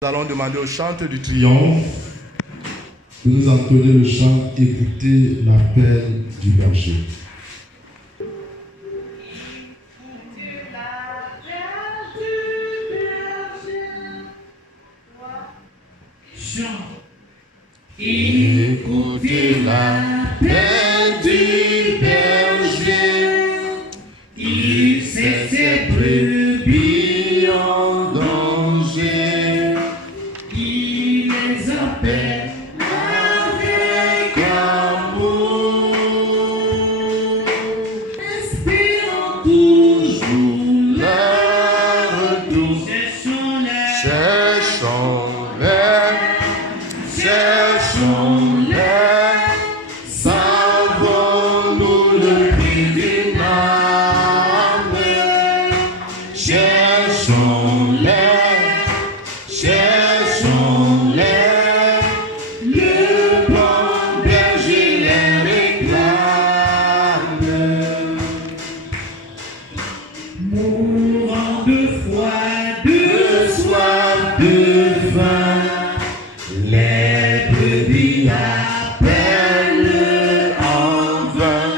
Nous allons demander au chanteur du triomphe de nous entonner le chant Écoutez l'appel du berger. Écoutez l'appel du berger, il sait ses brebis en danger, il les appelle avec amour, espérant toujours leur retour. Savons-nous le prix d'une âme? Cherchons-les, le bon berger les réclame. Mourant de froid, de soif, de faim, les brebis appellent en vain.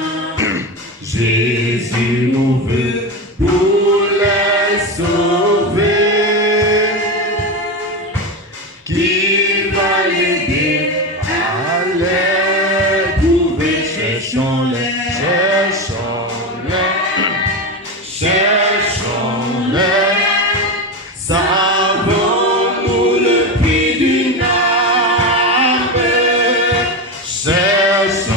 Jésus nous veut pour les sauver. Qui va l'aider à les trouver? Cherchons-les, savons-nous le prix d'une âme? Cherchons-les,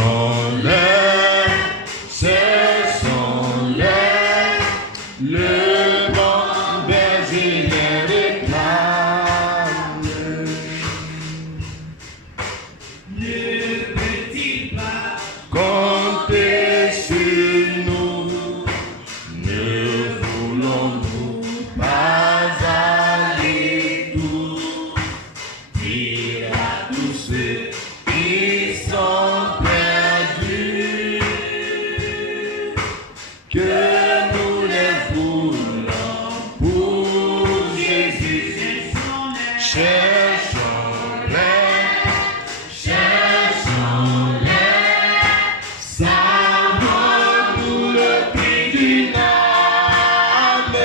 le bon berger les réclame. Ne peut-il pas compter sur nous? Ne voulons-nous pas aller tout dire à tous ceux qui sont perdus que nous les voulons pour Jésus? Cherchons-les, savons-nous le prix d'une âme?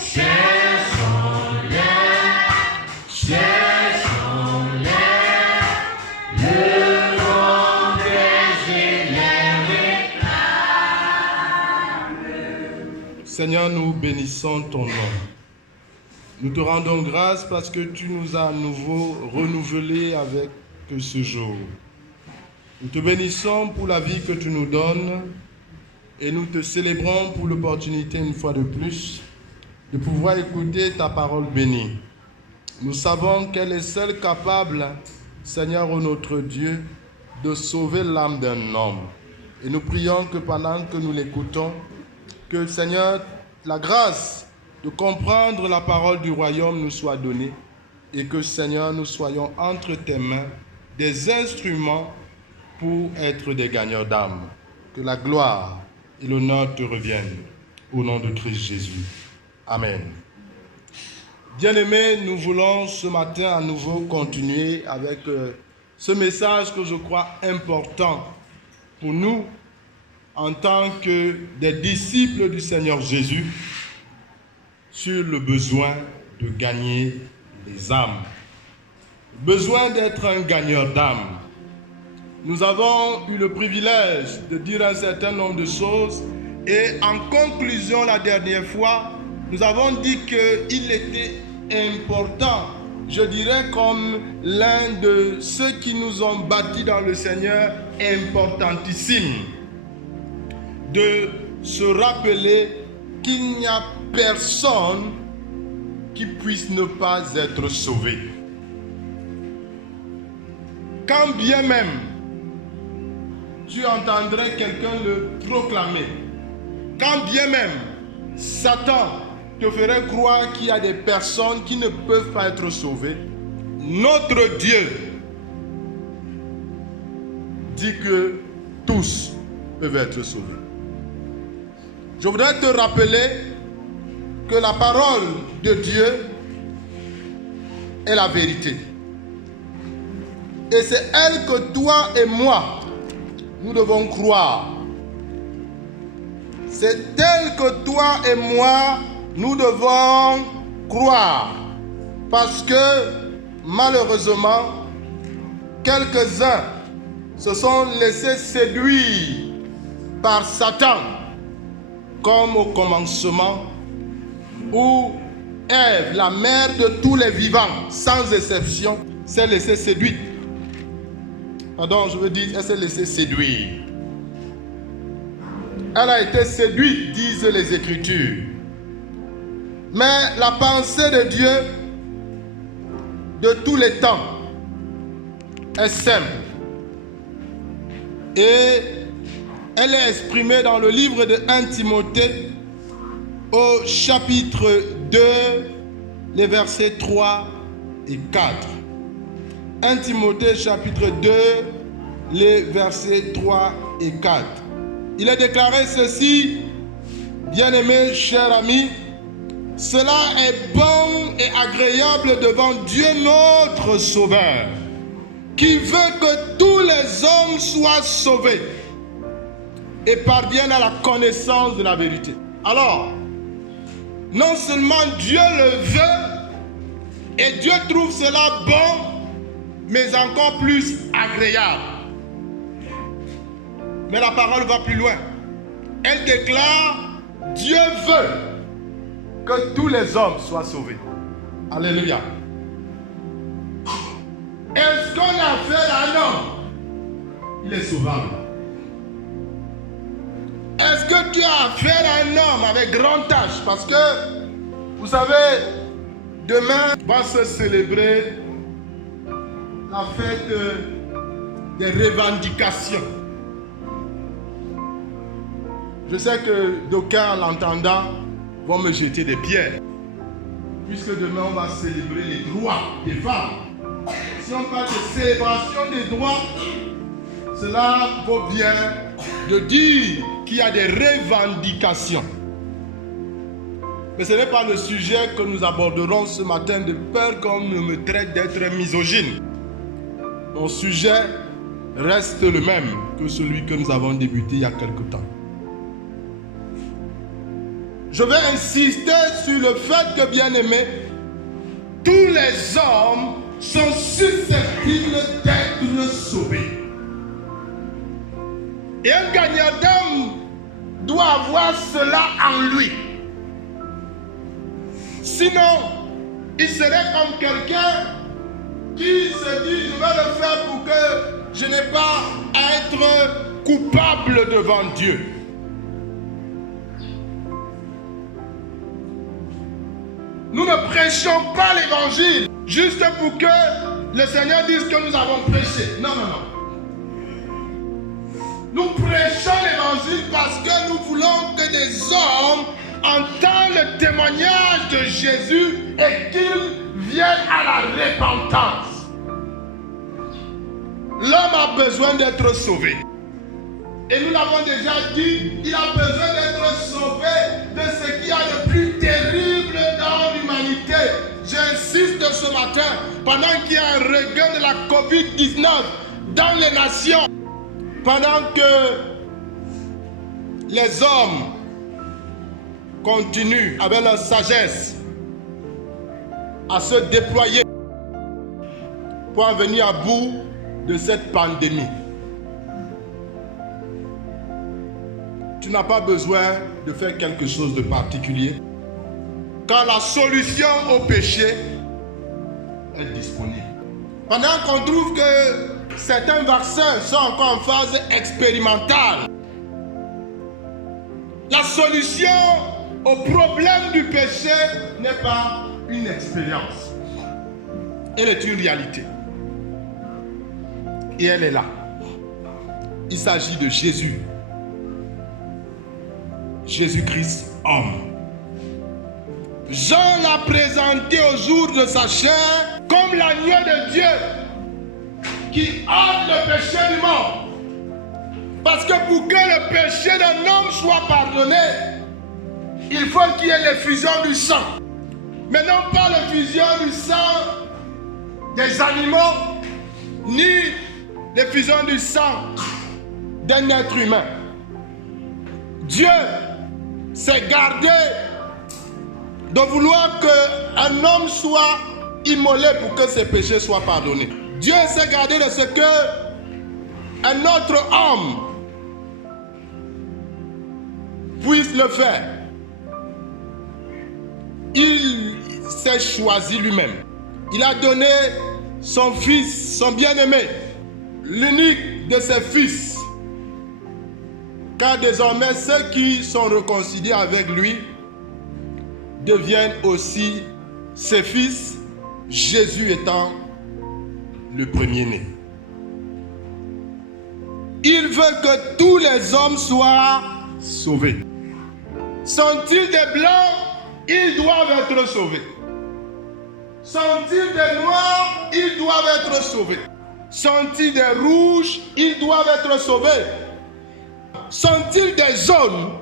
Cherchons-les, le bon berger les réclame. Seigneur, nous bénissons ton nom. Nous te rendons grâce parce que tu nous as à nouveau renouvelés avec ce jour. Nous te bénissons pour la vie que tu nous donnes et nous te célébrons pour l'opportunité une fois de plus de pouvoir écouter ta parole bénie. Nous savons qu'elle est seule capable, Seigneur, ô notre Dieu, de sauver l'âme d'un homme. Et nous prions que pendant que nous l'écoutons, que, Seigneur, la grâce de comprendre la parole du royaume nous soit donnée et que, Seigneur, nous soyons entre tes mains des instruments pour être des gagneurs d'âme. Que la gloire et l'honneur te reviennent. Au nom de Christ Jésus. Amen. Bien-aimés, nous voulons ce matin à nouveau continuer avec ce message que je crois important pour nous en tant que des disciples du Seigneur Jésus sur le besoin de gagner les âmes. Besoin d'être un gagneur d'âmes. Nous avons eu le privilège de dire un certain nombre de choses et en conclusion la dernière fois, nous avons dit qu'il était important, je dirais comme l'un de ceux qui nous ont bâtis dans le Seigneur, importantissime, de se rappeler qu'il n'y a personne qui puisse ne pas être sauvé. Quand bien même tu entendrais quelqu'un le proclamer, quand bien même Satan te ferait croire qu'il y a des personnes qui ne peuvent pas être sauvées, notre Dieu dit que tous peuvent être sauvés. Je voudrais te rappeler que la parole de Dieu est la vérité. Et c'est elle que toi et moi, nous devons croire. C'est elle que toi et moi, nous devons croire. Parce que, malheureusement, quelques-uns se sont laissés séduire par Satan, comme au commencement, où Ève, la mère de tous les vivants, sans exception, s'est laissée séduire. Pardon, je veux dire, elle s'est laissée séduire. Elle a été séduite, disent les Écritures. Mais la pensée de Dieu de tous les temps est simple. Et elle est exprimée dans le livre de 1 Timothée au chapitre 2, les versets 3 et 4. 1 Timothée chapitre 2, les versets 3 et 4. Il est déclaré ceci: bien-aimés, chers amis, cela est bon et agréable devant Dieu notre Sauveur, qui veut que tous les hommes soient sauvés et parviennent à la connaissance de la vérité. Alors, non seulement Dieu le veut, et Dieu trouve cela bon, mais encore plus agréable. Mais la parole va plus loin. Elle déclare: Dieu veut que tous les hommes soient sauvés. Alléluia. Est-ce qu'on a fait un homme? Il est sauvable. Est-ce que tu as affaire à un homme avec grand H? Parce que, vous savez, demain va se célébrer la fête des revendications. Je sais que d'aucuns, en l'entendant, vont me jeter des pierres. Puisque demain, on va célébrer les droits des femmes. Si on parle de célébration des droits, cela vaut bien de dire qu'il y a des revendications. Mais ce n'est pas le sujet que nous aborderons ce matin, de peur qu'on ne me traite d'être misogyne. Mon sujet reste le même que celui que nous avons débuté il y a quelque temps. Je vais insister sur le fait que, bien aimé, tous les hommes sont susceptibles d'être sauvés. Et un gagnant d'âme doit avoir cela en lui. Sinon, il serait comme quelqu'un qui se dit: je vais le faire pour que je n'ai pas à être coupable devant Dieu. Nous ne prêchons pas l'évangile juste pour que le Seigneur dise que nous avons prêché. Non, non, non. Nous prêchons l'évangile parce que nous voulons que des hommes entendent le témoignage de Jésus et qu'ils viennent à la repentance. L'homme a besoin d'être sauvé. Et nous l'avons déjà dit, il a besoin d'être sauvé de ce qu'il y a de plus terrible dans l'humanité. J'insiste ce matin, pendant qu'il y a un regain de la COVID-19 dans les nations, pendant que les hommes continuent avec leur sagesse à se déployer pour en venir à bout de cette pandémie. Tu n'as pas besoin de faire quelque chose de particulier, car la solution au péché est disponible. Pendant qu'on trouve que certains vaccins sont encore en phase expérimentale, la solution au problème du péché n'est pas une expérience. Elle est une réalité. Et elle est là. Il s'agit de Jésus. Jésus-Christ, homme. Jean l'a présenté au jour de sa chair comme l'agneau de Dieu qui ôte le péché du monde. Parce que pour que le péché d'un homme soit pardonné, il faut qu'il y ait l'effusion du sang. Mais non pas l'effusion du sang des animaux, ni l'effusion du sang d'un être humain. Dieu s'est gardé de vouloir qu'un homme soit immolé pour que ses péchés soient pardonnés. Dieu s'est gardé de ce que un autre homme puisse le faire. Il s'est choisi lui-même. Il a donné son fils, son bien-aimé, l'unique de ses fils. Car désormais, ceux qui sont réconciliés avec lui deviennent aussi ses fils, Jésus étant le premier-né. Il veut que tous les hommes soient sauvés. Sont-ils des blancs? Ils doivent être sauvés. Sont-ils des noirs? Ils doivent être sauvés. Sont-ils des rouges? Ils doivent être sauvés. Sont-ils des jaunes?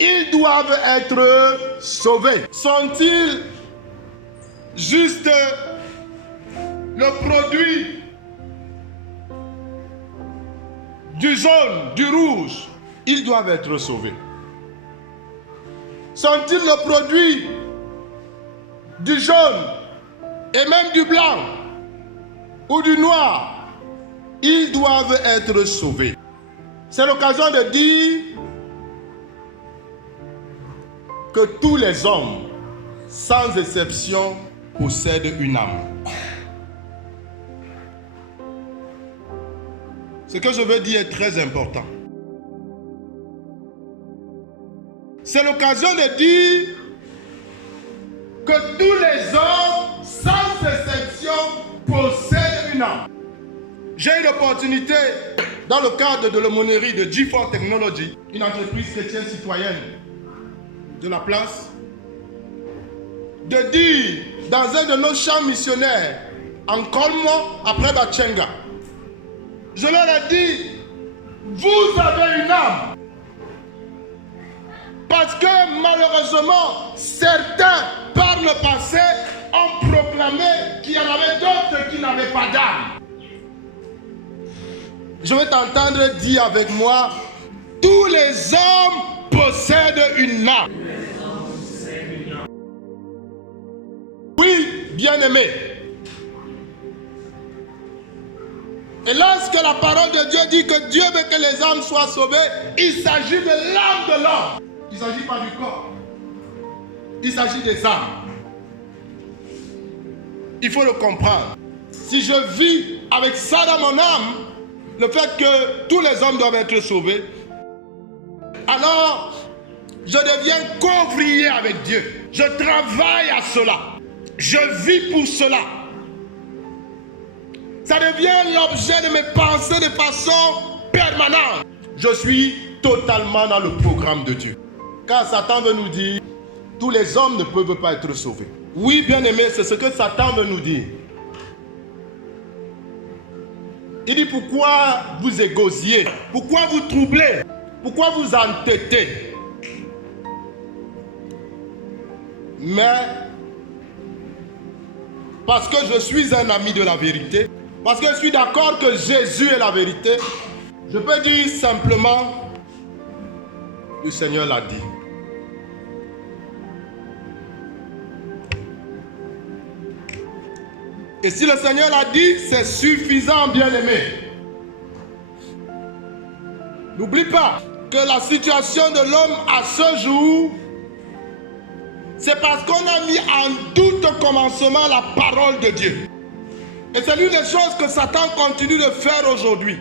Ils doivent être sauvés. Sont-ils juste le produit du jaune, du rouge? Ils doivent être sauvés. Sont-ils le produit du jaune et même du blanc ou du noir? Ils doivent être sauvés. C'est l'occasion de dire que tous les hommes, sans exception, possèdent une âme. Ce que je veux dire est très important. C'est l'occasion de dire que tous les hommes, sans exception, possèdent une âme. J'ai eu l'opportunité, dans le cadre de l'aumônerie de G4 Technology, une entreprise chrétienne citoyenne de la place, de dire dans un de nos champs missionnaires, en Kolmo, après Bachenga, je leur ai dit, vous avez une âme. Parce que malheureusement, certains, par le passé, ont proclamé qu'il y en avait d'autres qui n'avaient pas d'âme. Je vais t'entendre dire avec moi, tous les hommes possèdent une âme. Oui, bien-aimé. Et lorsque la parole de Dieu dit que Dieu veut que les âmes soient sauvées, il s'agit de l'âme de l'homme. Il ne s'agit pas du corps. Il s'agit des âmes. Il faut le comprendre. Si je vis avec ça dans mon âme, le fait que tous les hommes doivent être sauvés, alors je deviens co-ouvrier avec Dieu. Je travaille à cela. Je vis pour cela. Ça devient l'objet de mes pensées de façon permanente. Je suis totalement dans le programme de Dieu. Car Satan veut nous dire, tous les hommes ne peuvent pas être sauvés. Oui, bien-aimé, c'est ce que Satan veut nous dire. Il dit, pourquoi vous égosiez? Pourquoi vous troublez? Pourquoi vous entêtez? Mais, parce que je suis un ami de la vérité, parce que je suis d'accord que Jésus est la vérité, je peux dire simplement, le Seigneur l'a dit. Et si le Seigneur l'a dit, c'est suffisant, bien-aimé. N'oublie pas que la situation de l'homme à ce jour, c'est parce qu'on a mis en doute au commencement la parole de Dieu. Et c'est l'une des choses que Satan continue de faire aujourd'hui.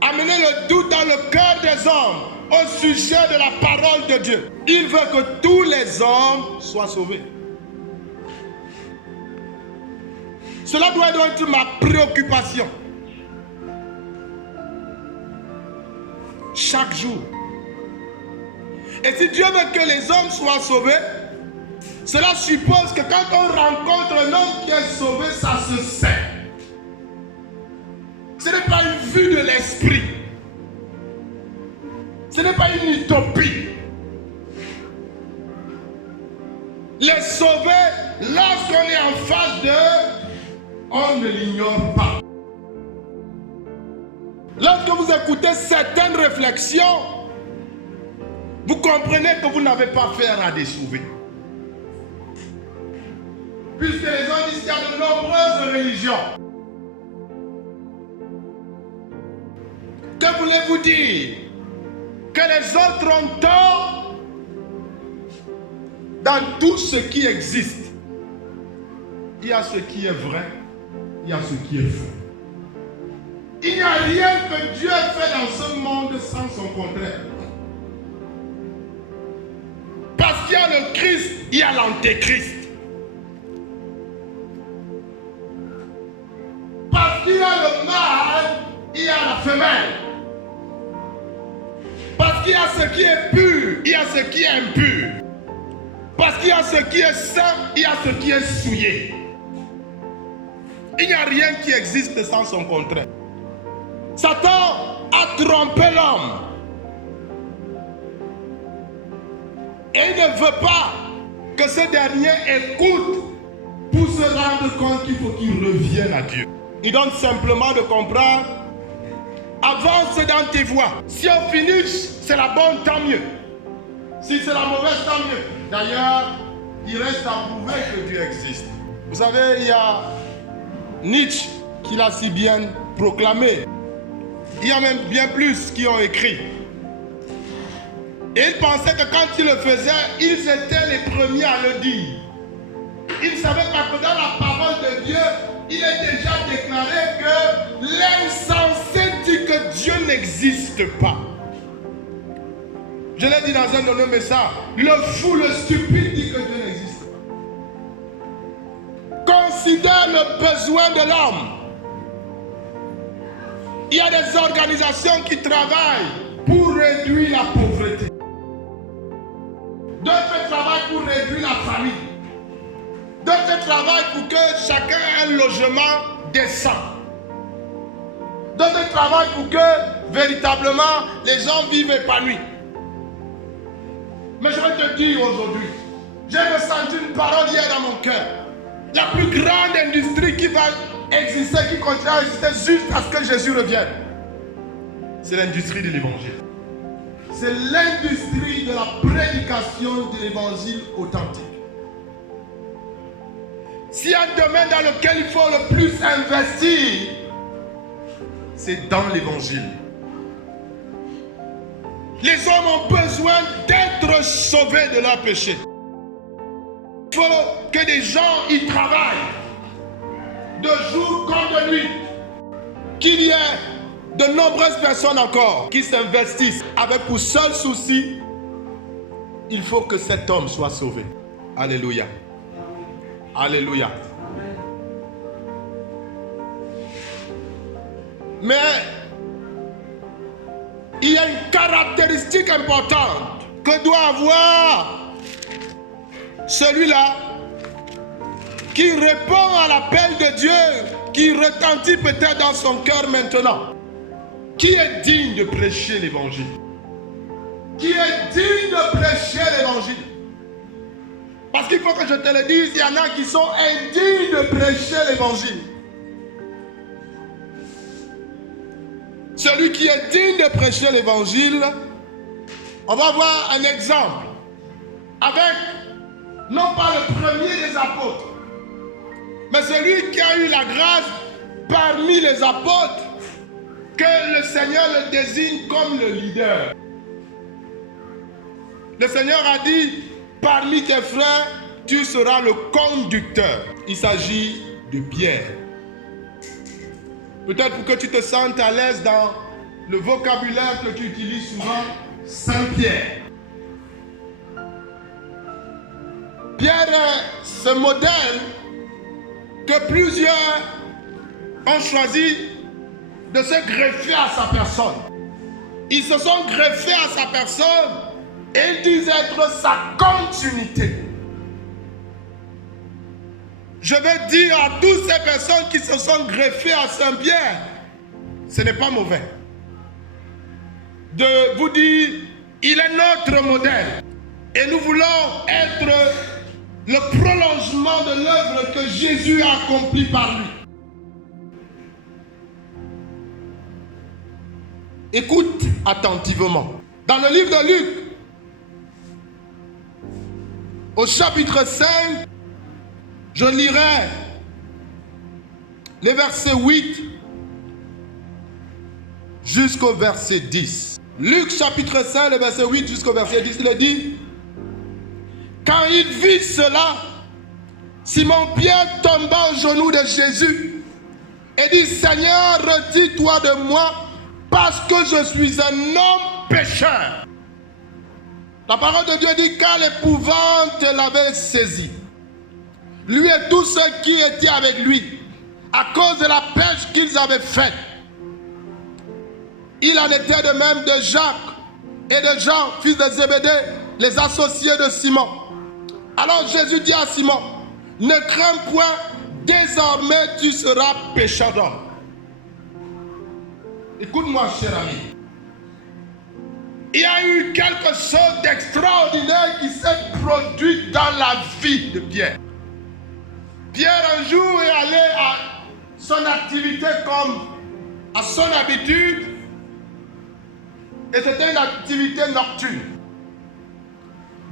Amener le doute dans le cœur des hommes au sujet de la parole de Dieu. Il veut que tous les hommes soient sauvés. Cela doit être ma préoccupation. Chaque jour. Et si Dieu veut que les hommes soient sauvés, cela suppose que quand on rencontre un homme qui est sauvé, ça se sait. Ce n'est pas une vue de l'esprit. Ce n'est pas une utopie. Les sauver, lorsqu'on est en face d'eux, On ne l'ignore pas. Lorsque vous écoutez certaines réflexions, vous comprenez que vous n'avez pas affaire à des sauvés. Puisque les gens disent qu'il y a de nombreuses religions. Que voulez-vous dire? Que les autres ont tort dans tout ce qui existe. Il y a ce qui est vrai, il y a ce qui est faux. Il n'y a rien que Dieu fait dans ce monde sans son contraire. Parce qu'il y a le Christ, il y a l'antéchrist. Parce qu'il y a le mâle, il y a la femelle. Parce qu'il y a ce qui est pur, il y a ce qui est impur. Parce qu'il y a ce qui est saint, il y a ce qui est souillé. Il n'y a rien qui existe sans son contraire. Satan a trompé l'homme. Et il ne veut pas que ce dernier écoute pour se rendre compte qu'il faut qu'il revienne à Dieu. Il donne simplement de comprendre. Avance dans tes voies. Si on finish, c'est la bonne, tant mieux. Si c'est la mauvaise, tant mieux. D'ailleurs, il reste à prouver que Dieu existe. Vous savez, il y a Nietzsche qui l'a si bien proclamé. Il y a même bien plus qui ont écrit. Et ils pensaient que quand ils le faisaient, ils étaient les premiers à le dire. Ils ne savaient pas que dans la parole de Dieu, il est déjà déclaré que l'insensé dit que Dieu n'existe pas. Je l'ai dit dans un autre message. Le fou, le stupide dit que Dieu n'existe pas. Considère le besoin de l'homme. Il y a des organisations qui travaillent pour réduire la pauvreté. D'autres travaillent pour réduire la famille. D'autres travaillent pour que chacun ait un logement décent. D'autres travaillent pour que véritablement les gens vivent épanouis. Mais je vais te dire aujourd'hui, j'ai ressenti une parole hier dans mon cœur. La plus grande industrie qui va exister, qui continuera à exister jusqu'à ce que Jésus revienne, c'est l'industrie de l'évangile. C'est l'industrie de la prédication de l'évangile authentique. S'il y a un domaine dans lequel il faut le plus investir, c'est dans l'évangile. Les hommes ont besoin d'être sauvés de leurs péchés. Il faut que des gens y travaillent, de jour comme de nuit. Qu'il y ait de nombreuses personnes encore qui s'investissent avec pour seul souci, il faut que cet homme soit sauvé. Alléluia. Alléluia. Mais il y a une caractéristique importante que doit avoir celui-là qui répond à l'appel de Dieu, qui retentit peut-être dans son cœur maintenant. Qui est digne de prêcher l'évangile? Qui est digne de prêcher l'évangile? Parce qu'il faut que je te le dise, il y en a qui sont indignes de prêcher l'évangile. Celui qui est digne de prêcher l'évangile, on va voir un exemple avec non pas le premier des apôtres, mais celui qui a eu la grâce parmi les apôtres, que le Seigneur le désigne comme le leader. Le Seigneur a dit, parmi tes frères, tu seras le conducteur. Il s'agit de Pierre. Peut-être pour que tu te sentes à l'aise dans le vocabulaire que tu utilises souvent, Saint-Pierre. Pierre est ce modèle que plusieurs ont choisi de se greffer à sa personne. Ils se sont greffés à sa personne et ils disent être sa continuité. Je veux dire à toutes ces personnes qui se sont greffées à Saint-Pierre, ce n'est pas mauvais de vous dire, il est notre modèle et nous voulons être le prolongement de l'œuvre que Jésus a accomplie par lui. Écoute attentivement. Dans le livre de Luc, au chapitre 5, je lirai les versets 8 jusqu'au verset 10. Luc chapitre 5, le verset 8 jusqu'au verset 10, il est dit: quand il vit cela, Simon-Pierre tomba aux genoux de Jésus et dit: Seigneur, retire-toi de moi, parce que je suis un homme pécheur. La parole de Dieu dit: car l'épouvante l'avait saisi, lui et tous ceux qui étaient avec lui, à cause de la pêche qu'ils avaient faite. Il en était de même de Jacques et de Jean, fils de Zébédée, les associés de Simon. Alors Jésus dit à Simon: ne crains point, désormais tu seras pécheur d'hommes. Écoute-moi, cher ami. Il y a eu quelque chose d'extraordinaire qui s'est produit dans la vie de Pierre. Pierre un jour est allé à son activité comme à son habitude, et c'était une activité nocturne.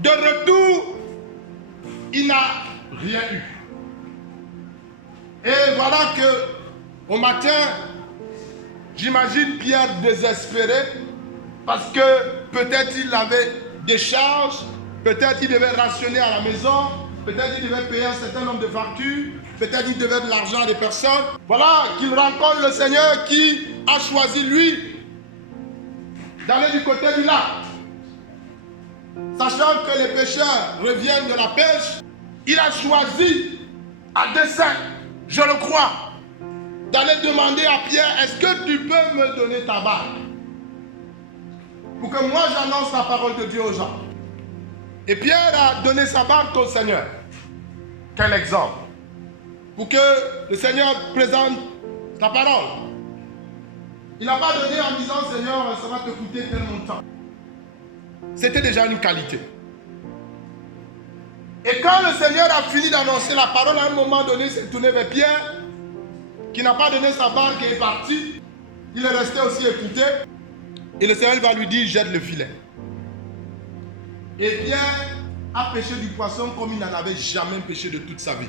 De retour, il n'a rien eu. Et voilà que au matin, j'imagine Pierre désespéré, parce que peut-être il avait des charges, peut-être il devait rationner à la maison, peut-être il devait payer un certain nombre de factures, peut-être il devait de l'argent à des personnes. Voilà qu'il rencontre le Seigneur qui a choisi lui d'aller du côté du lac. Sachant que les pêcheurs reviennent de la pêche, il a choisi à dessein, je le crois, d'aller demander à Pierre: est-ce que tu peux me donner ta barque pour que moi j'annonce la parole de Dieu aux gens? Et Pierre a donné sa barque au Seigneur. Quel exemple! Pour que le Seigneur présente sa parole. Il n'a pas donné en disant: Seigneur, ça va te coûter tel montant. C'était déjà une qualité. Et quand le Seigneur a fini d'annoncer la parole, à un moment donné, il s'est tourné vers Pierre, qui n'a pas donné sa barque et est parti. Il est resté aussi écouté. Et le Seigneur va lui dire: jette le filet. Et Pierre a pêché du poisson comme il n'en avait jamais pêché de toute sa vie.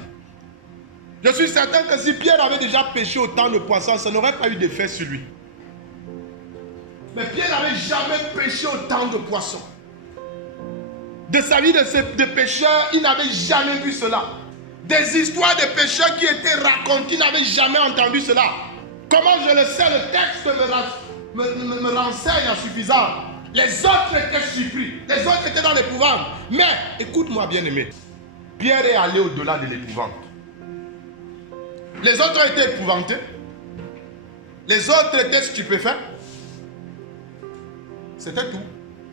Je suis certain que si Pierre avait déjà pêché autant de poissons, ça n'aurait pas eu d'effet sur lui. Mais Pierre n'avait jamais pêché autant de poissons. De sa vie de pêcheur, il n'avait jamais vu cela. Des histoires de pêcheurs qui étaient racontées, il n'avait jamais entendu cela. Comment je le sais? Le texte me renseigne à suffisant. Les autres étaient surpris, les autres étaient dans l'épouvante. Mais, écoute-moi bien aimé, Pierre est allé au-delà de l'épouvante. Les autres étaient épouvantés, les autres étaient stupéfaits. C'était tout.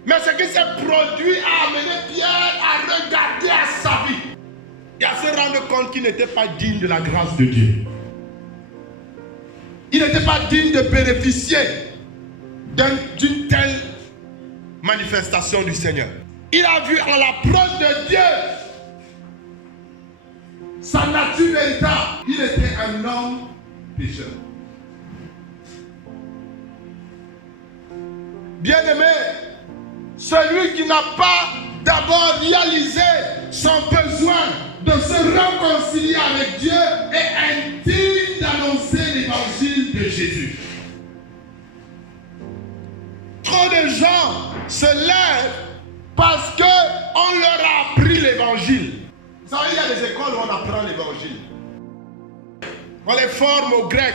Mais ce qui s'est produit a amené Pierre à regarder à sa vie et à se rendre compte qu'il n'était pas digne de la grâce de Dieu. Il n'était pas digne de bénéficier d'une telle manifestation du Seigneur. Il a vu en l'approche de Dieu sa nature véritable. Il était un homme pécheur. Bien-aimé, celui qui n'a pas d'abord réalisé son besoin de se réconcilier avec Dieu est indigne d'annoncer l'évangile de Jésus. Trop de gens se lèvent parce qu'on leur a appris l'évangile. Vous savez, il y a des écoles où on apprend l'évangile. On les forme au grec,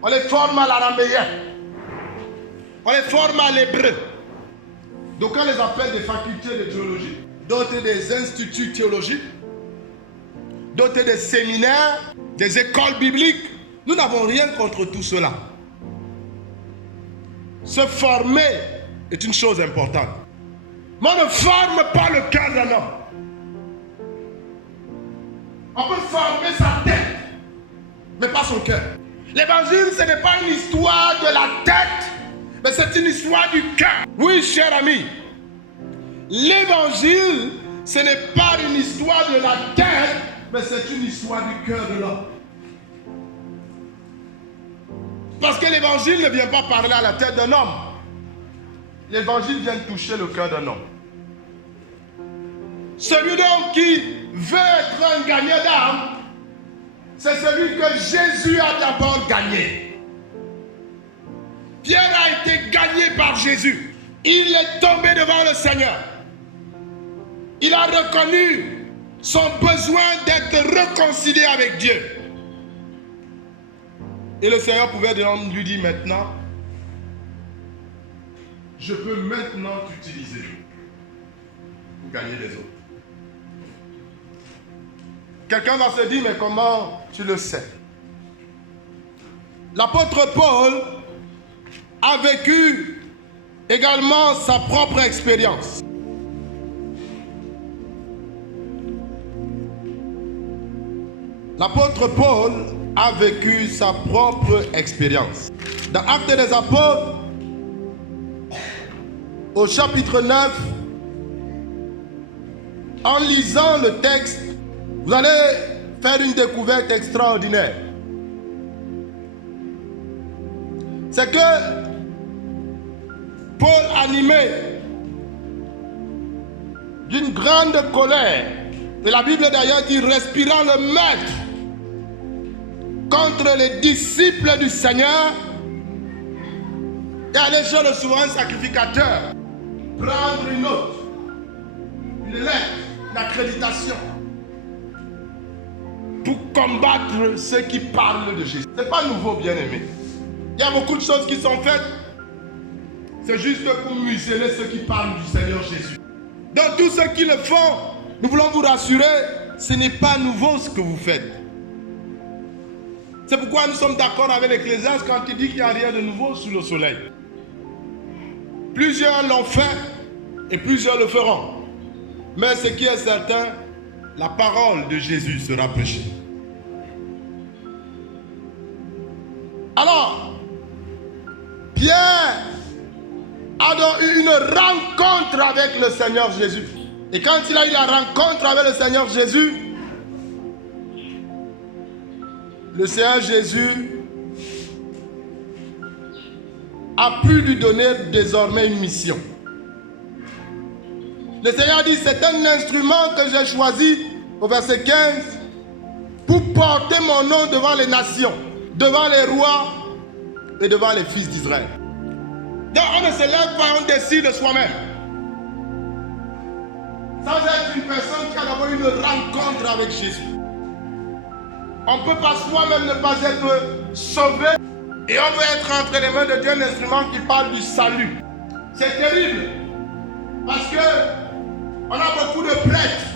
on les forme à l'araméen, on les forme à l'hébreu. Donc on les appelle des facultés de théologie, d'autres des instituts théologiques, d'autres des séminaires, des écoles bibliques. Nous n'avons rien contre tout cela. Se former est une chose importante. Mais on ne forme pas le cœur d'un homme. On peut former sa tête, mais pas son cœur. L'évangile, ce n'est pas une histoire de la tête, mais c'est une histoire du cœur. Oui, cher ami, l'évangile, ce n'est pas une histoire de la tête, mais c'est une histoire du cœur de l'homme. Parce que l'évangile ne vient pas parler à la tête d'un homme. L'évangile vient toucher le cœur d'un homme. Celui donc qui veut être un gagnant d'âme, c'est celui que Jésus a d'abord gagné. Pierre a été gagné par Jésus. Il est tombé devant le Seigneur. Il a reconnu son besoin d'être réconcilié avec Dieu. Et le Seigneur pouvait lui dire maintenant, je peux maintenant t'utiliser pour gagner les autres. Quelqu'un va se dire, mais comment tu le sais? L'apôtre Paul a vécu également sa propre expérience. L'apôtre Paul a vécu sa propre expérience. Dans Actes des Apôtres, au chapitre 9, en lisant le texte, vous allez faire une découverte extraordinaire. C'est que Paul, animé d'une grande colère, et la Bible d'ailleurs dit respirant le maître contre les disciples du Seigneur, et aller chez le souverain sacrificateur, prendre une note, une lettre, une accréditation, pour combattre ceux qui parlent de Jésus. Ce n'est pas nouveau, bien-aimé. Il y a beaucoup de choses qui sont faites. C'est juste pour museler ceux qui parlent du Seigneur Jésus. Donc tous ceux qui le font, nous voulons vous rassurer, ce n'est pas nouveau ce que vous faites. C'est pourquoi nous sommes d'accord avec l'Ecclésiaste quand il dit qu'il n'y a rien de nouveau sous le soleil. Plusieurs l'ont fait et plusieurs le feront. Mais ce qui est certain, la parole de Jésus sera prêchée. Alors, Pierre a donc eu une rencontre avec le Seigneur Jésus. Et quand il a eu la rencontre avec le Seigneur Jésus, le Seigneur Jésus a pu lui donner désormais une mission. Le Seigneur dit, c'est un instrument que j'ai choisi, au verset 15, pour porter mon nom devant les nations, devant les rois et devant les fils d'Israël. Donc on ne se lève pas, on décide de soi-même. Sans être une personne qui a d'abord une rencontre avec Jésus. On ne peut pas soi-même ne pas être sauvé. Et on veut être entre les mains de Dieu un instrument qui parle du salut. C'est terrible. Parce que on a beaucoup de prêtres.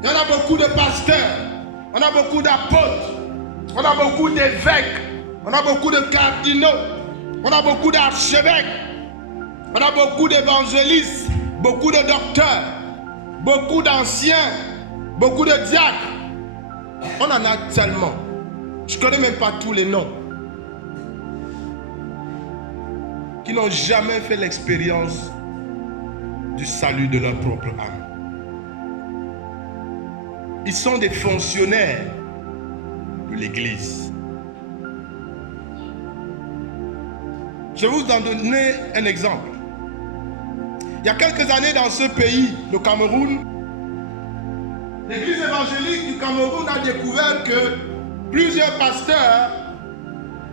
Il y en a beaucoup de pasteurs. On a beaucoup d'apôtres. On a beaucoup d'évêques. On a beaucoup de cardinaux. On a beaucoup d'archevêques. On a beaucoup d'évangélistes. Beaucoup de docteurs. Beaucoup d'anciens. Beaucoup de diacres. On en a tellement. Je ne connais même pas tous les noms. Qui n'ont jamais fait l'expérience du salut de leur propre âme. Ils sont des fonctionnaires de l'Église. Je vais vous en donner un exemple. Il y a quelques années dans ce pays, le Cameroun, l'Église évangélique du Cameroun a découvert que plusieurs pasteurs,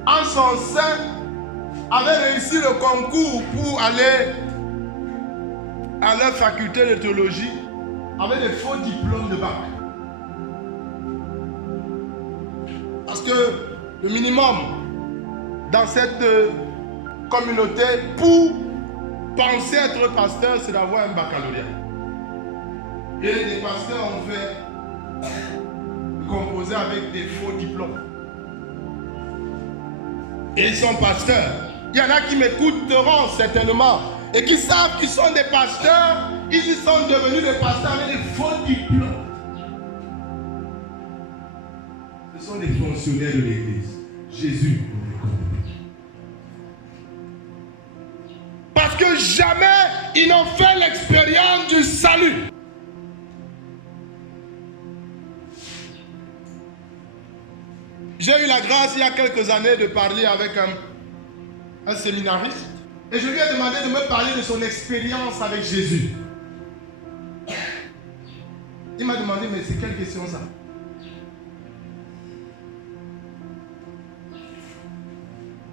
en son sein, avaient réussi le concours pour aller à leur faculté de théologie avec des faux diplômes de bac. Parce que le minimum dans cette communauté pour penser être pasteur, c'est d'avoir un baccalauréat. Et les pasteurs ont fait composer avec des faux diplômes. Et ils sont pasteurs. Il y en a qui m'écouteront certainement et qui savent qu'ils sont des pasteurs. Ils y sont devenus des pasteurs avec des faux diplômes. Ce sont des fonctionnaires de l'Église. Jésus nous reconnaît. Parce que jamais ils n'ont fait l'expérience du salut. J'ai eu la grâce il y a quelques années de parler avec un séminariste, et je lui ai demandé de me parler de son expérience avec Jésus. Il m'a demandé, mais c'est quelle question ça?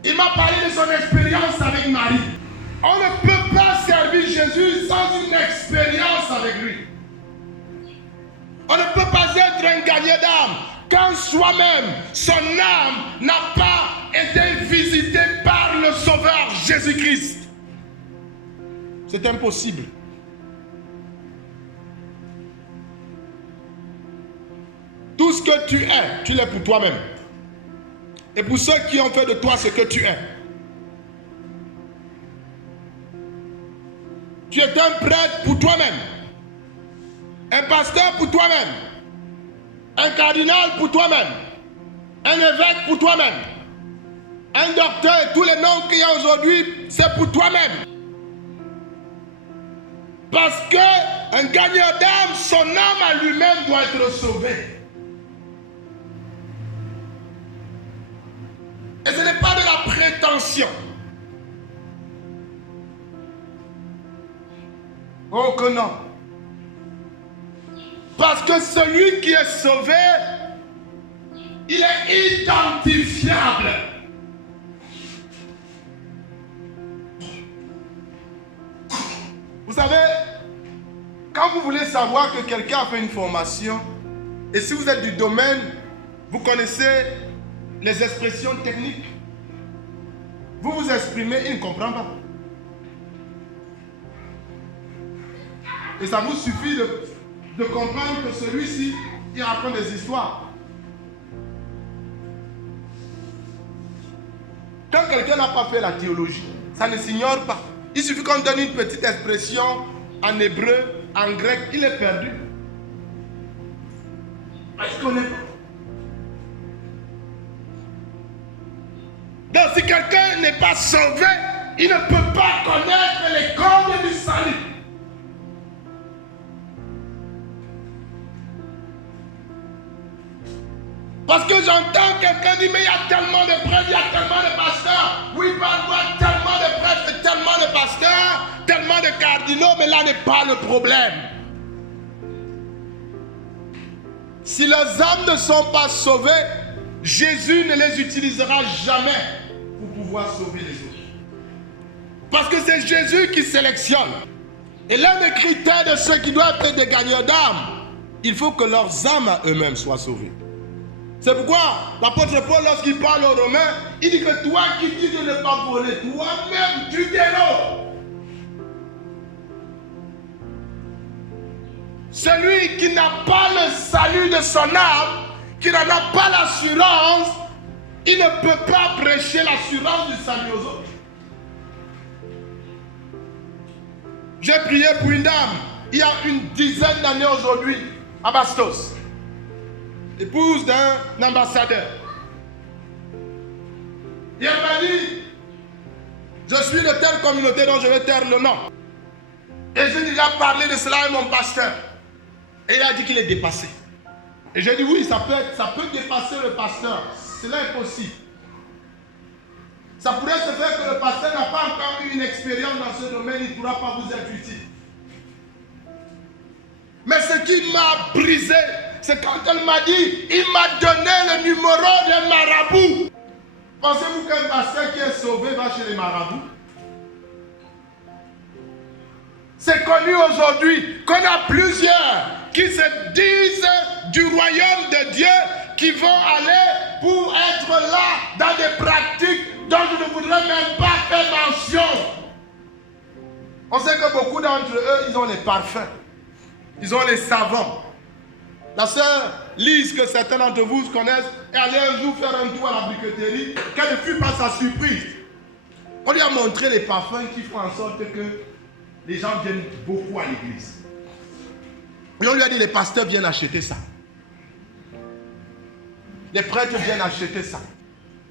Il m'a parlé de son expérience avec Marie. On ne peut pas servir Jésus sans une expérience avec lui. On ne peut pas être un gagnant d'âme quand soi-même, son âme n'a pas été visitée par le Sauveur Jésus-Christ. C'est impossible. Tout ce que tu l'es pour toi-même. Et pour ceux qui ont fait de toi ce que tu es. Tu es un prêtre pour toi-même. Un pasteur pour toi-même. Un cardinal pour toi-même. Un évêque pour toi-même. Un docteur et tous les noms qu'il y a aujourd'hui, c'est pour toi-même. Parce qu'un gagnant d'âme, son âme à lui-même doit être sauvée. Et ce n'est pas de la prétention. Oh que non. Parce que celui qui est sauvé, il est identifiable. Vous savez, quand vous voulez savoir que quelqu'un a fait une formation, et si vous êtes du domaine, vous connaissez les expressions techniques, vous vous exprimez, il ne comprend pas. Et ça vous suffit de comprendre que celui-ci, il raconte des histoires. Quand quelqu'un n'a pas fait la théologie, ça ne s'ignore pas. Il suffit qu'on donne une petite expression en hébreu, en grec, il est perdu. Il ne connaît pas. Donc si quelqu'un n'est pas sauvé, il ne peut pas connaître les cordes du salut. Parce que j'entends quelqu'un dire, mais il y a tellement de prêtres, il y a tellement de pasteurs. Oui, parfois tellement de prêtres, tellement de pasteurs, tellement de cardinaux, mais là n'est pas le problème. Si leurs âmes ne sont pas sauvées, Jésus ne les utilisera jamais pour pouvoir sauver les autres. Parce que c'est Jésus qui sélectionne. Et l'un des critères de ceux qui doivent être des gagnants d'âme, il faut que leurs âmes à eux-mêmes soient sauvées. C'est pourquoi l'apôtre Paul, lorsqu'il parle aux Romains, il dit que toi qui dis de ne pas voler, toi-même tu déroges. Celui qui n'a pas le salut de son âme, qui n'en a pas l'assurance, il ne peut pas prêcher l'assurance du salut aux autres. J'ai prié pour une dame, il y a une dizaine d'années aujourd'hui, à Bastos. Épouse d'un ambassadeur. Et elle m'a dit, je suis de telle communauté dont je vais taire le nom. Et j'ai déjà parlé de cela à mon pasteur. Et il a dit qu'il est dépassé. Et j'ai dit oui, ça peut dépasser le pasteur. Cela est possible. Ça pourrait se faire que le pasteur n'a pas encore eu une expérience dans ce domaine, il ne pourra pas vous être utile. Mais ce qui m'a brisé, c'est quand elle m'a dit, il m'a donné le numéro des marabouts. Pensez-vous qu'un pasteur qui est sauvé va chez les marabouts? C'est connu aujourd'hui qu'on a plusieurs qui se disent du royaume de Dieu, qui vont aller pour être là dans des pratiques dont je ne voudrais même pas faire mention. On sait que beaucoup d'entre eux, ils ont les parfums. Ils ont les savons. La sœur Lise, que certains d'entre vous connaissent, est allée un jour faire un tour à la briqueterie. Quelle ne fut pas sa surprise? On lui a montré les parfums qui font en sorte que les gens viennent beaucoup à l'église. Et on lui a dit, les pasteurs viennent acheter ça. Les prêtres viennent acheter ça.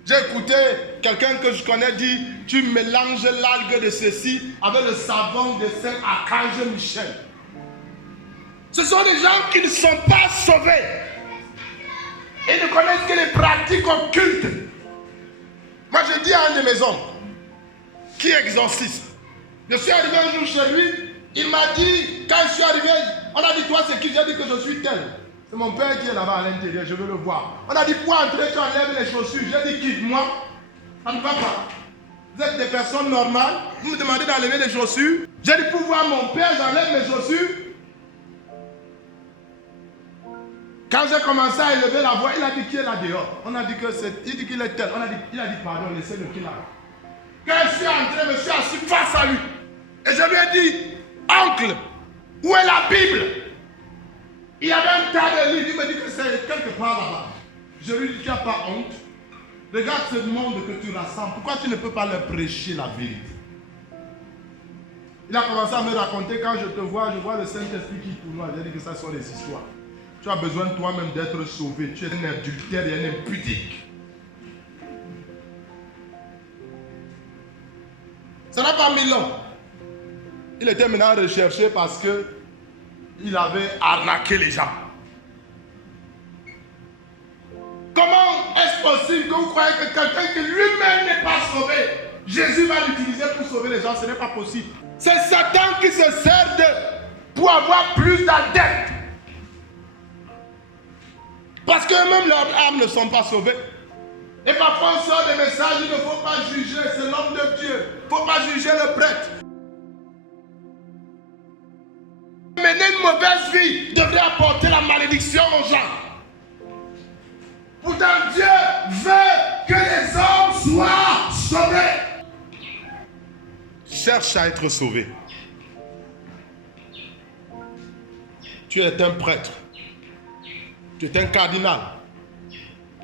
J'ai écouté quelqu'un que je connais dire, tu mélanges l'algue de ceci avec le savon de Saint-Archange Michel. Ce sont des gens qui ne sont pas sauvés et ne connaissent que les pratiques occultes. Moi je dis à un de mes oncles, qui exorcise. Je suis arrivé un jour chez lui, il m'a dit, quand je suis arrivé, on a dit, toi c'est qui? J'ai dit que je suis tel. C'est mon père qui est là-bas à l'intérieur, je veux le voir. On a dit, pour entrer, tu enlèves les chaussures. J'ai dit, quitte-moi. Ça ne va pas. Vous êtes des personnes normales, vous me demandez d'enlever les chaussures. J'ai dit, pour voir mon père, j'enlève mes chaussures. Quand j'ai commencé à élever la voix, il a dit qui est là dehors. On a dit que c'est, il dit qu'il est tel. Il a dit pardon, laissez-le qu'il a. Quand je suis entré, je me suis assis face à lui. Et je lui ai dit, oncle, où est la Bible? Il y avait un tas de livres, il me dit que c'est quelque part là-bas. Je lui dis, tu n'as pas honte? Regarde ce monde que tu rassembles, pourquoi tu ne peux pas leur prêcher la vérité? Il a commencé à me raconter, quand je te vois, je vois le Saint-Esprit qui tourne. J'ai dit que ça sont des histoires. Tu as besoin toi-même d'être sauvé. Tu es un adultère et un impudique. Ça n'a pas mis long. Il était maintenant recherché parce que il avait arnaqué les gens. Comment est-ce possible que vous croyez que quelqu'un qui lui-même n'est pas sauvé, Jésus va l'utiliser pour sauver les gens? Ce n'est pas possible. C'est Satan qui se sert pour avoir plus d'adeptes. Parce qu'eux-mêmes, leurs âmes ne sont pas sauvées. Et parfois, on sort des messages, il ne faut pas juger, c'est l'homme de Dieu. Il ne faut pas juger le prêtre. Mener une mauvaise vie devrait apporter la malédiction aux gens. Pourtant, Dieu veut que les hommes soient sauvés. Cherche à être sauvé. Tu es un prêtre. Tu es un cardinal.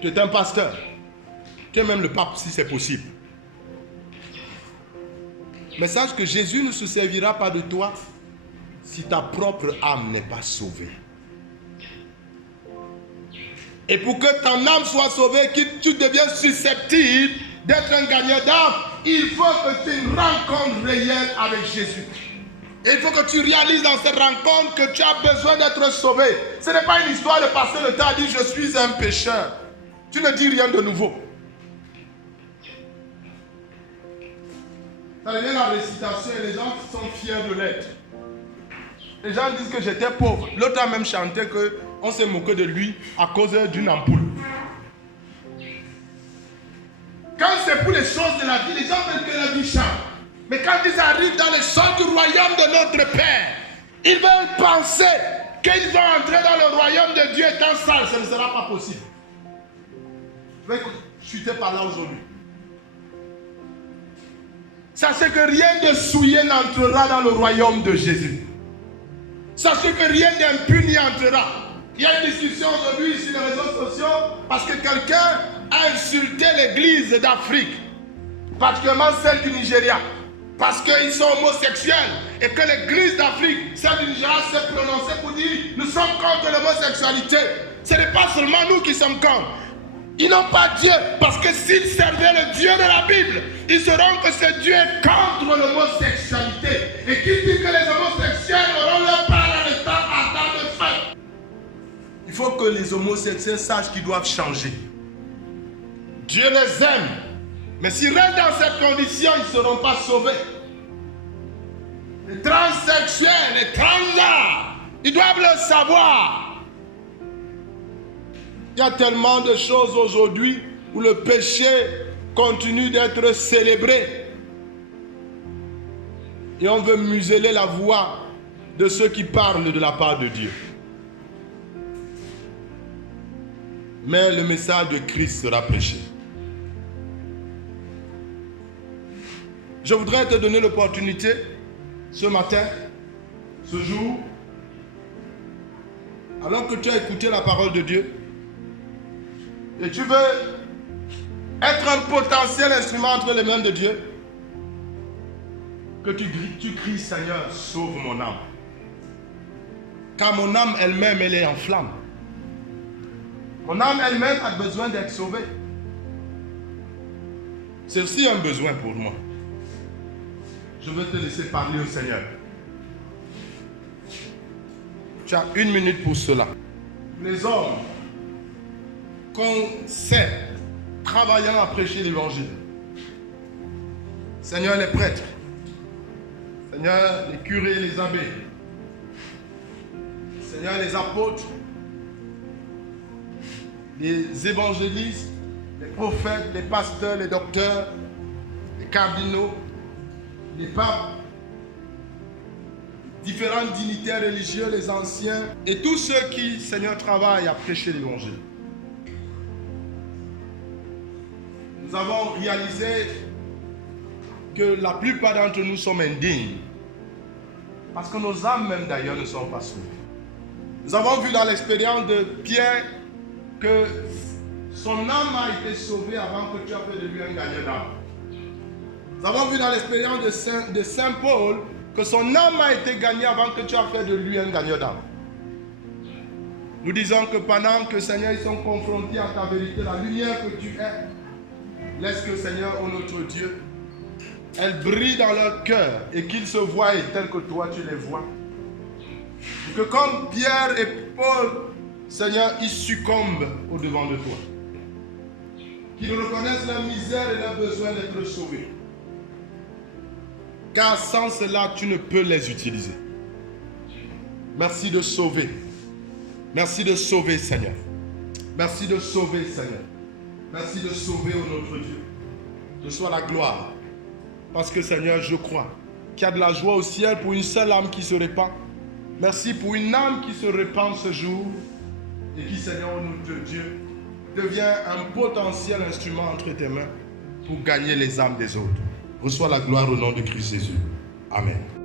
Tu es un pasteur. Tu es même le pape si c'est possible. Mais sache que Jésus ne se servira pas de toi si ta propre âme n'est pas sauvée. Et pour que ton âme soit sauvée, que tu deviens susceptible d'être un gagnant d'âme, il faut que tu aies une rencontre réelle avec Jésus. Et il faut que tu réalises dans cette rencontre que tu as besoin d'être sauvé. Ce n'est pas une histoire de passer le temps à dire je suis un pécheur. Tu ne dis rien de nouveau. Ça devient la récitation et les gens sont fiers de l'être. Les gens disent que j'étais pauvre. L'autre a même chanté qu'on s'est moqué de lui à cause d'une ampoule. Quand c'est pour les choses de la vie, les gens veulent que la vie change. Mais quand ils arrivent dans les choses du royaume de notre Père, ils veulent penser qu'ils vont entrer dans le royaume de Dieu étant sale. Ce ne sera pas possible. Je vais chuter par là aujourd'hui. Sachez que rien de souillé n'entrera dans le royaume de Jésus. Sachez que rien d'impur n'y entrera. Il y a une discussion aujourd'hui sur les réseaux sociaux parce que quelqu'un a insulté l'église d'Afrique, particulièrement celle du Nigeria, parce qu'ils sont homosexuels et que l'église d'Afrique, celle du Nigeria, s'est prononcée pour dire nous sommes contre l'homosexualité. Ce n'est pas seulement nous qui sommes contre. Ils n'ont pas Dieu, parce que s'ils servaient le Dieu de la Bible, ils sauront que ce Dieu est contre l'homosexualité. Et qui dit que les homosexuels auront leur part dans le temps ardent de feu. Il faut que les homosexuels sachent qu'ils doivent changer. Dieu les aime, mais s'ils restent dans cette condition, ils ne seront pas sauvés. Les transsexuels, les transgenres, ils doivent le savoir. Il y a tellement de choses aujourd'hui où le péché continue d'être célébré. Et on veut museler la voix de ceux qui parlent de la part de Dieu. Mais le message de Christ sera prêché. Je voudrais te donner l'opportunité ce matin, ce jour, alors que tu as écouté la parole de Dieu, et tu veux être un potentiel instrument entre les mains de Dieu, que tu cries Seigneur, sauve mon âme. Car mon âme elle-même, elle est en flamme. Mon âme elle-même a besoin d'être sauvée. C'est aussi un besoin pour moi. Je veux te laisser parler au Seigneur. Tu as 1 minute pour cela. Les hommes qu'on sait travaillant à prêcher l'évangile, Seigneur, les prêtres. Seigneur, les curés, les abbés. Seigneur, les apôtres, les évangélistes, les prophètes, les pasteurs, les docteurs, les cardinaux, les papes, différents dignitaires religieux, les anciens et tous ceux qui, Seigneur, travaillent à prêcher l'évangile. Nous avons réalisé que la plupart d'entre nous sommes indignes parce que nos âmes même d'ailleurs ne sont pas sauvées. Nous avons vu dans l'expérience de Pierre que son âme a été sauvée avant que tu aies fait de lui un gagnant d'âme. Nous avons vu dans l'expérience de Saint Paul que son âme a été gagnée avant que tu aies fait de lui un gagnant d'âme. Nous disons que pendant que Seigneur, ils sont confrontés à ta vérité, la lumière que tu es, laisse que Seigneur, ô notre Dieu, elle brille dans leur cœur et qu'ils se voient tels que toi tu les vois. Que comme Pierre et Paul, Seigneur, ils succombent au-devant de toi. Qu'ils reconnaissent leur misère et leur besoin d'être sauvés. Car sans cela, tu ne peux les utiliser. Merci de sauver. Merci de sauver, Seigneur. Merci de sauver, Seigneur. Merci de sauver, ô notre Dieu. De soit la gloire. Parce que, Seigneur, je crois qu'il y a de la joie au ciel pour une seule âme qui se répand. Merci pour une âme qui se répand ce jour et qui, Seigneur, notre Dieu, devient un potentiel instrument entre tes mains pour gagner les âmes des autres. Reçois la gloire au nom de Christ Jésus. Amen.